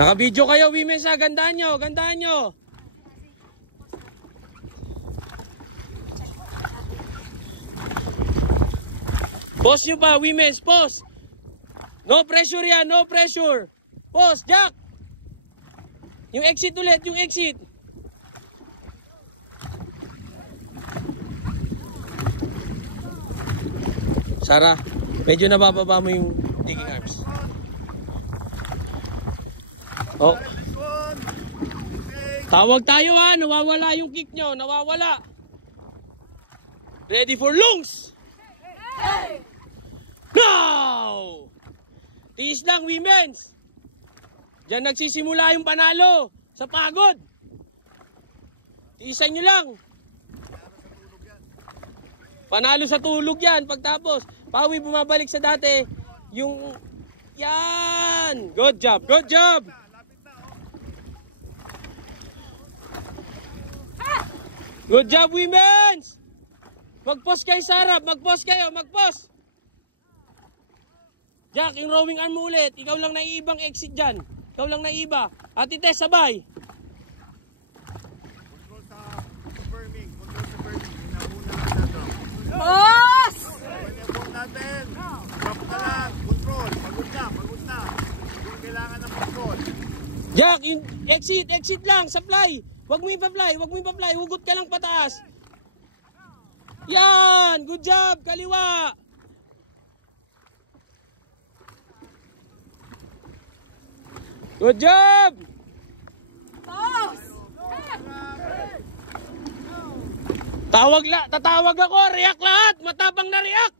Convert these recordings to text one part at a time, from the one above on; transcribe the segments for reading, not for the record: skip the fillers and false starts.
Naka-video kayo, women's ha. Gandaan nyo, gandaan nyo. Pause nyo pa, women's, pause. No pressure yan, no pressure. Pause, Jack. Yung exit ulit, yung exit. Sarah, medyo nabababa mo yung digging arms. Oh. Tawag tayo ha, nawawala yung kick nyo, nawawala. Ready for lungs. Now! Tiis lang, women's. Diyan nagsisimula yung panalo sa pagod. Tiisan nyo lang. Panalo sa tulog yan. Pagtapos, pawi bumabalik sa dati. Yung, yan. Good job, good job. Good job, women's. Mag-post kayo, Sarah. Mag-post kayo, mag-post. Jack, yung rowing arm mo ulit. Ikaw lang naiibang exit dyan. Ikaw lang naiiba. Ate Tess, sabay. Control sa confirming. Control sa confirming. Inauna lang natin. Boss! Pwede natin. Drop ka lang. Control. Pagod na, pagod na. Kung kailangan ng control. Jack, yung exit, exit lang. Supply. Huwag mo ipa-fly, huwag mo ipa-fly. Hugot ka lang pataas. Yan! Good job! Kaliwa! Good job! Boss! Tatawag ako, react lahat! Matapang na react!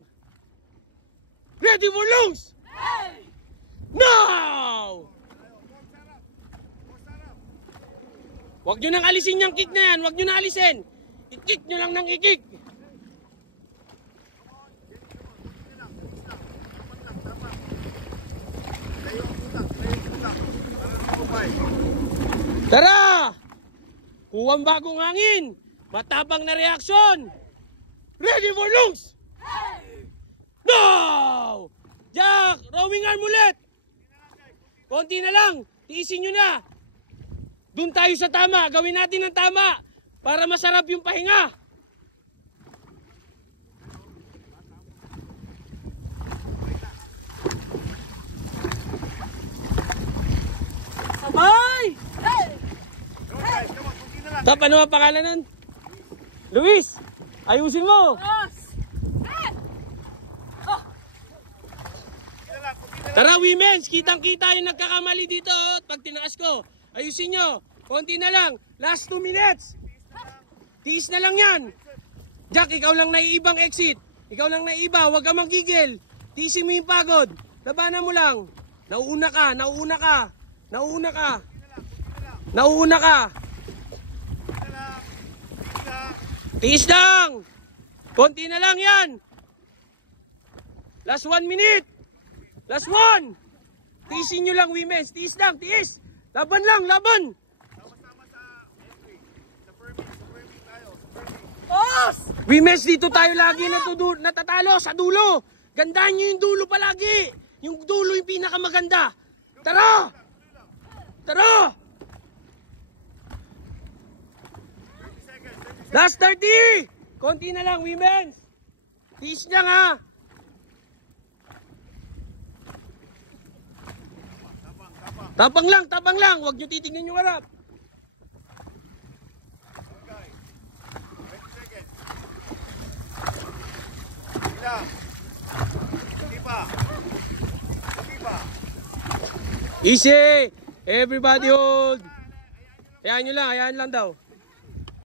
Ready for lungs! Now! Huwag nyo nang alisin yung kick na yan, huwag nyo na alisin! I-kick nyo lang ng i-kick! Tara! Kuwang bagong hangin! Matapang na reaksyon! Ready for lungs! Now! Jack! Rowing arm ulit! Konti na lang! Tiisin nyo na! Doon tayo sa tama! Gawin natin ang tama! Para masarap yung pahinga! Sabay! Tap, ano ang pangalan nun? Luis! Ayusin mo! Boss! Tara, women's! Kitang-kita yung nagkakamali dito. Pag tinaas ko, ayusin nyo. Konti na lang. Last 2 minutes. Tiis na lang yan. Jack, ikaw lang naiibang exit. Ikaw lang naiiba. Huwag ka manggigil. Tiisin mo yung pagod. Labanan mo lang. Nauuna ka. Nauuna ka. Nauuna ka. Nauuna ka. Tiis lang. Konti na lang yan. Last 1 minute. Last 1. Tiisin nyo lang, women's. Tiis lang, tiis. Laban lang, laban. Boss! Women's, dito tayo lagi natatalo sa dulo. Gandaan nyo yung dulo palagi. Yung dulo yung pinakamaganda. Tara! Tara! Last 30! Konti na lang, women's. Tiis lang, ha? Tapang lang, tapang lang. Huwag nyo titignan yung harap. Easy! Everybody hold! Hayaan nyo lang daw.